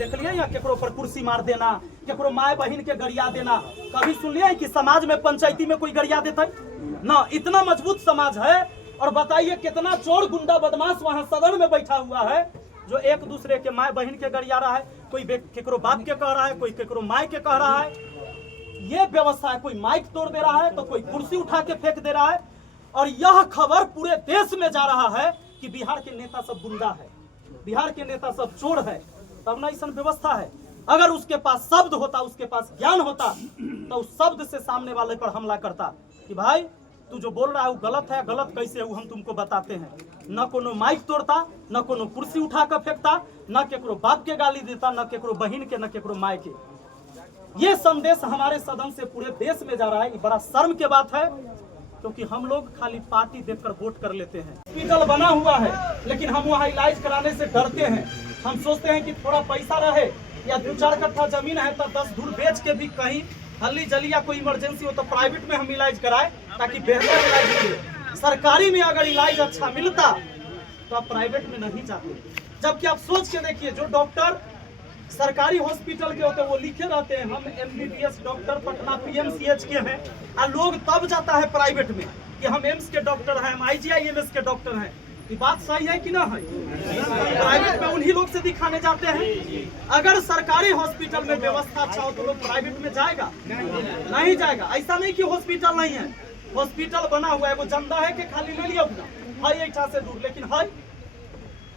देख लिया या केकरो पर कुर्सी मार देना, केकरो माए बहन के गरिया देना। कभी सुन लिया कि समाज में पंचायती में कोई गरिया देता है ना? इतना मजबूत समाज है। और बताइए कितना चोर गुंडा बदमाश वहां सदन में बैठा हुआ है जो एक दूसरे के माए बहन के गरिया रहा है। कोई केकरो बाप के कह रहा है, कोई केकरो माए के कह रहा है। ये व्यवस्था है। कोई माइक तोड़ दे रहा है तो कोई कुर्सी उठा के फेंक दे रहा है। और यह खबर पूरे देश में जा रहा है कि बिहार के नेता सब गुंडा है, बिहार के नेता सब चोर है। तब ना ऐसा व्यवस्था है। अगर उसके पास शब्द होता, उसके पास ज्ञान होता तो उस शब्द से सामने वाले पर हमला करता कि भाई तू जो बोल रहा है वो गलत है। गलत कैसे है हम तुमको बताते हैं। न कोनो माइक तोड़ता, न कोनो कुर्सी उठा कर फेंकता, न केकरो बाप के गाली देता, न केकरो बहन के, न केकरो माय के। ये संदेश हमारे सदन से पूरे देश में जा रहा है। ये बड़ा शर्म की बात है क्योंकि हम लोग खाली पार्टी देखकर वोट कर लेते हैं। हॉस्पिटल बना हुआ है लेकिन हम वहाँ इलाज कराने से डरते हैं। हम सोचते हैं कि थोड़ा पैसा रहे या 2-4 कट्ठा जमीन है तो 10 धूर बेच के भी कहीं हल्ली जली या कोई इमरजेंसी हो तो प्राइवेट में हम इलाज कराए ताकि बेहतर इलाज मिले। सरकारी में अगर इलाज अच्छा मिलता तो आप प्राइवेट में नहीं जाते। जबकि आप सोच के देखिए, जो डॉक्टर सरकारी हॉस्पिटल के होते हैं वो लिखे रहते हैं हम MBBS डॉक्टर पटना PMCH के हैं, और लोग तब जाता है प्राइवेट में कि हम एम्स के डॉक्टर हैं, हम IGIMS के डॉक्टर हैं। ये बात सही है कि ना है? प्राइवेट में उन्हीं लोग से दिखाने जाते हैं। अगर सरकारी हॉस्पिटल में व्यवस्था अच्छा हो तो लोग प्राइवेट में जाएगा? नहीं जाएगा। ऐसा नहीं कि हॉस्पिटल नहीं है, हॉस्पिटल बना हुआ है। वो जनता है कि खाली ले लिया है अच्छा से दूर, लेकिन है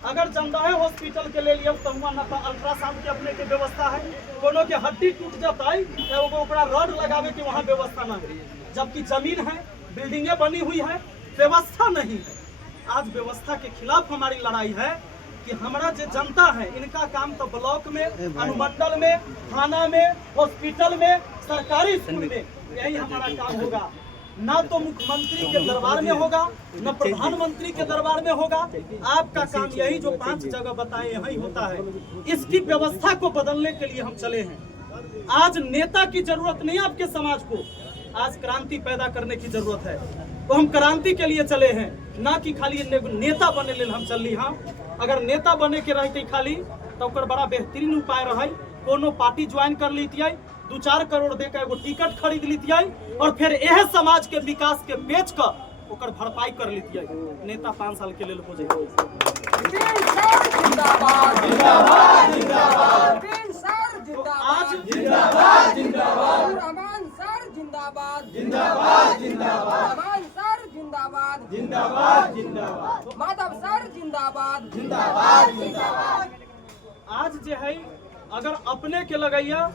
अगर जनता है हॉस्पिटल के ले लिया तो हुआ ना तो अल्ट्रासाउंड के अपने के व्यवस्था है। कोनो के हड्डी टूट जाता है तो ओकरा रड लगावे के वहाँ व्यवस्था ना है। जबकि जमीन है, बिल्डिंगें बनी हुई है, व्यवस्था नहीं है। आज व्यवस्था के खिलाफ हमारी लड़ाई है कि हमारा जो जनता है इनका काम तो ब्लॉक में, अनुमंडल में, थाना में, हॉस्पिटल में, सरकारी स्कूल में यही हमारा काम होगा। ना तो मुख्यमंत्री के दरबार में होगा, न प्रधानमंत्री के दरबार में होगा। आपका काम यही जो 5 जगह बताए यही होता है। इसकी व्यवस्था को बदलने के लिए हम चले हैं। आज नेता की जरूरत नहीं आपके समाज को, आज क्रांति पैदा करने की जरूरत है। तो हम क्रांति के लिए चले हैं, ना कि खाली नेता बने ले हम चल। हाँ, अगर नेता बने के रहते खाली तो बड़ा बेहतरीन उपाय रहा। कोनो पार्टी ज्वाइन कर लीती है, 2-4 करोड़ देकर एगो टिकट खरीद लीती है और फिर यह समाज के विकास के बेच कर ओकर भरपाई कर लेती है। नेता 5 साल के लिए हो जाए। आज जिंदाबाद जिंदाबाद, रहमान सर जिंदाबाद जिंदाबाद जिंदाबाद, रहमान सर जिंदाबाद जिंदाबाद जिंदाबाद, माधव सर जिंदाबाद जिंदाबाद जिंदाबाद। आज जो है अगर अपने के लगैया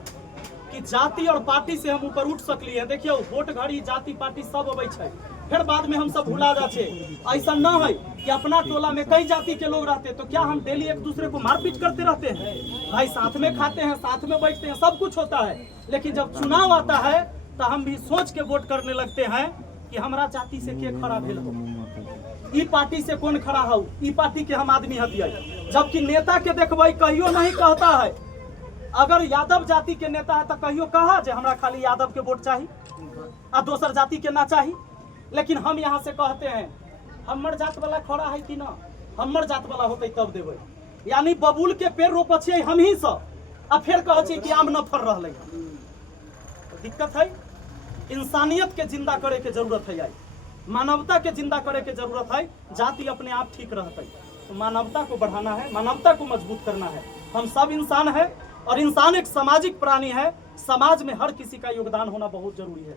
कि जाति और पार्टी से हम ऊपर उठ सकलिए। देखियो वोट घड़ी जाति पार्टी सब अबै छै, फिर बाद में हम सब भुला जा छे। ऐसा न है कि अपना टोला में कई जाति के लोग रहते तो क्या हम डेली एक दूसरे को मारपीट करते रहते हैं? भाई साथ में खाते हैं, साथ में बैठते हैं, सब कुछ होता है। लेकिन जब चुनाव आता है तो हम भी सोच के वोट करने लगते हैं कि हमारा जाति से के खड़ा भेल हो, ई पार्टी से कौन खड़ा हो, ई पार्टी के हम आदमी हथियाई। जबकि नेता के देखबै कहियो नहीं कहता है। अगर यादव जाति के नेता है तो कहियो कहा जे हमरा खाली यादव के वोट चाहिए आ दोसर जाति के ना चाहिए। लेकिन हम यहाँ से कहते हैं हमर जात वाला खड़ा है कि ना, हमर जात वाला होते तब देवे। यानी बबूल के पेड़ रोप छिए हम ही सब, आ फिर कह छिए कि आम न फर रहले। दिक्कत है। इंसानियत के जिंदा करे के जरूरत है, मानवता के जिंदा करे के जरूरत है। जाति अपने आप ठीक रहते तो मानवता को बढ़ाना है, मानवता को मजबूत करना है। हम सब इंसान है और इंसान एक सामाजिक प्राणी है। समाज में हर किसी का योगदान होना बहुत जरूरी है।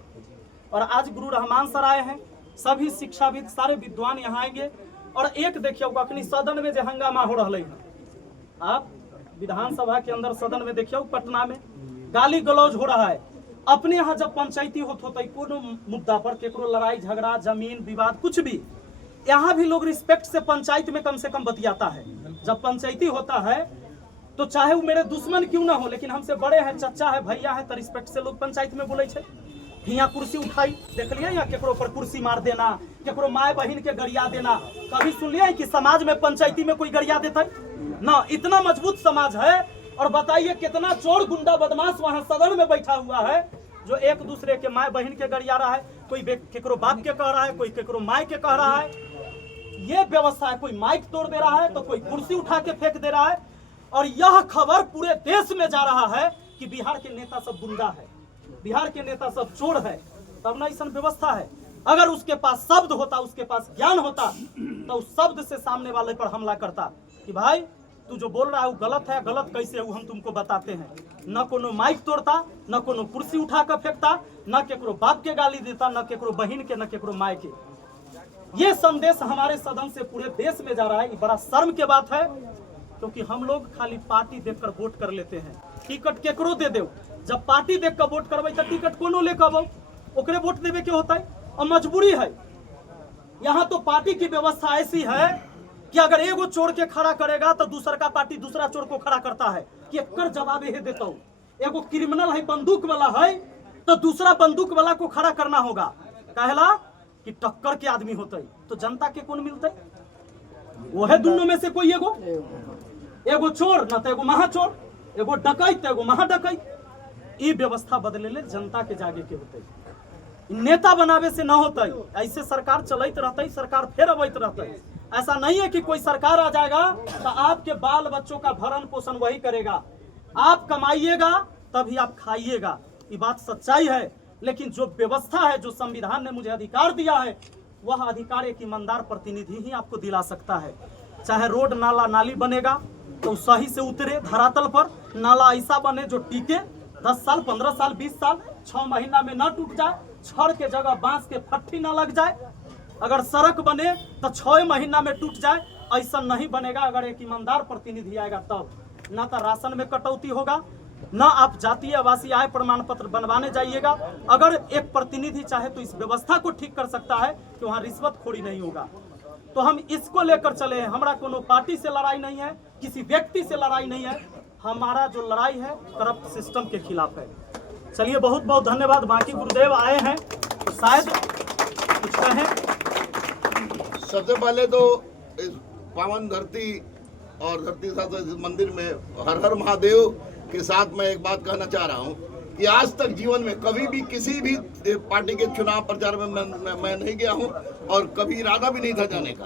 और आज गुरु रहमान सर आए हैं, सभी शिक्षाविद सारे विद्वान यहाँ आएंगे। और एक देखिए अखनी सदन में जो हंगामा हो रहा है, आप विधानसभा के अंदर सदन में देखिए पटना में गाली गलौज हो रहा है। अपने यहाँ जब पंचायती होते कोनो मुद्दा पर केकरो लड़ाई झगड़ा जमीन विवाद कुछ भी, यहाँ भी लोग रिस्पेक्ट से पंचायत में कम से कम बतियाता है। जब पंचायती होता है तो चाहे वो मेरे दुश्मन क्यों ना हो, लेकिन हमसे बड़े हैं, चचा है, भैया है, तो रिस्पेक्ट से लोग पंचायत में बोले छे। यहाँ कुर्सी उठाई देख लिया या केकरो पर कुर्सी मार देना, केकरो माए बहन के गरिया देना। कभी सुन लिया कि समाज में पंचायती में कोई गरिया देता है ना? इतना मजबूत समाज है। और बताइए कितना चोर गुंडा बदमाश वहां सदन में बैठा हुआ है जो एक दूसरे के माए बहन के गरिया रहा है। कोई केकरो बाप के कह रहा है, कोई केकरो माए के कह रहा है। ये व्यवस्था है। कोई माइक तोड़ दे रहा है तो कोई कुर्सी उठा के फेंक दे रहा है। और यह खबर पूरे देश में जा रहा है कि बिहार के नेता सब गुंडा है, बिहार के नेता सब चोर है। तब ना ऐसा व्यवस्था है। अगर उसके पास शब्द होता, उसके पास ज्ञान होता, तो उस शब्द से सामने वाले पर हमला करता कि भाई तू जो बोल रहा है वो गलत है, गलत कैसे है वो हम तुमको बताते हैं। न कोनो माइक तोड़ता, न कोनो कुर्सी उठा कर फेंकता, न केकरो बाप के गाली देता, न केकरो बहन के, न केकरो माय के। ये संदेश हमारे सदन से पूरे देश में जा रहा है। ये बड़ा शर्म की बात है, क्योंकि हम लोग खाली पार्टी देखकर वोट कर लेते हैं। टिकट केकरो दे दो, जब पार्टी देख कर वोट करबे तो टिकट कोनो लेकर आबो, ओकरे वोट देवे के होता है। और मजबूरी है, यहाँ तो पार्टी की व्यवस्था ऐसी है कि अगर एगो चोर के खड़ा करेगा तो दूसरा का पार्टी दूसरा चोर को खड़ा करता है कि एकर जवाब ये देता हूँ। एगो क्रिमिनल है, बंदूक वाला है, तो दूसरा बंदूक वाला को खड़ा करना होगा। कहला कि टक्कर के आदमी होते तो जनता के कौन मिलते? वो है दोनों में से कोई एगो, एगो चोर न तो एगो महाचोर, एगो डकैत एगो महाडकैत। ई व्यवस्था बदले ले जनता के जागे के होते, नेता बनावे से न होता। ऐसे सरकार चलते रहते, सरकार फिर अबैत रहते। ऐसा नहीं है कि कोई सरकार आ जाएगा तो आपके बाल बच्चों का भरण पोषण वही करेगा। आप कमाइएगा तभी आप खाइएगा, ये बात सच्चाई है। लेकिन जो व्यवस्था है, जो संविधान ने मुझे अधिकार दिया है, वह अधिकार एक ईमानदार प्रतिनिधि ही आपको दिला सकता है। चाहे रोड नाला नाली बनेगा तो सही से उतरे धरातल पर, नाला ऐसा बने जो टिके 10 साल 15 साल 20 साल 6 महीना में न टूट जाए, छड़ के जगह बांस के फट्टी न लग जाए। अगर सड़क बने तो 6 महीना में टूट जाए, ऐसा नहीं बनेगा। अगर एक ईमानदार प्रतिनिधि आएगा तब ना तो राशन में कटौती होगा, ना आप जातीय आवासीय आय प्रमाण पत्र बनवाने जाइएगा। अगर एक प्रतिनिधि चाहे तो इस व्यवस्था को ठीक कर सकता है कि वहाँ रिश्वतखोरी नहीं होगा। तो हम इसको लेकर चले हैं। हमारा कोनो पार्टी से लड़ाई नहीं है, किसी व्यक्ति से लड़ाई नहीं है। हमारा जो लड़ाई है करप्ट सिस्टम के खिलाफ है। चलिए, बहुत बहुत धन्यवाद। बाकी गुरुदेव आए हैं तो शायद कुछ कहें। सबसे पहले तो इस पावन धरती और धरती साथ इस मंदिर में हर हर महादेव के साथ मैं एक बात कहना चाह रहा हूँ कि आज तक जीवन में कभी भी किसी भी पार्टी के चुनाव प्रचार में मैं नहीं गया हूँ और कभी इरादा भी नहीं था जाने का।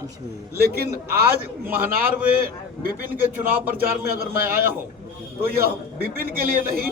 लेकिन आज महनार में विपिन के चुनाव प्रचार में अगर मैं आया हूँ तो यह विपिन के लिए नहीं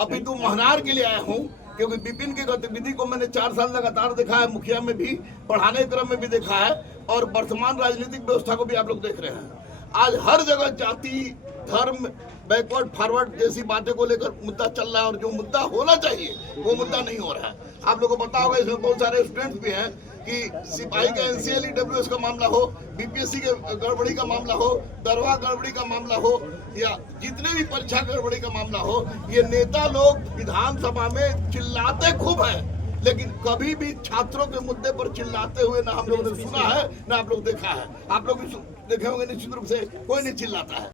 अपितु महनार के लिए आया हूँ, क्योंकि विपिन की गतिविधि को मैंने 4 साल लगातार देखा है, मुखिया में भी, पढ़ाने क्रम में भी देखा है और वर्तमान राजनीतिक व्यवस्था को भी आप लोग देख रहे हैं। आज हर जगह जाति, धर्म, बैकवर्ड फॉरवर्ड जैसी बातें को लेकर मुद्दा चल रहा है और जो मुद्दा होना चाहिए वो मुद्दा नहीं हो रहा है। आप लोगों को पता होगा इसमें बहुत सारे स्टूडेंट्स भी हैं कि सिपाही का NCL EWS का मामला हो, BPSC के गड़बड़ी का मामला हो, दरवा गड़बड़ी का मामला हो या जितने भी परीक्षा गड़बड़ी का मामला हो, ये नेता लोग विधानसभा में चिल्लाते खूब हैं, लेकिन कभी भी छात्रों के मुद्दे पर चिल्लाते हुए ना हम लोगों ने सुना है ना आप लोग देखा है। आप लोग भी देखे होंगे निश्चित रूप से, कोई नहीं चिल्लाता है।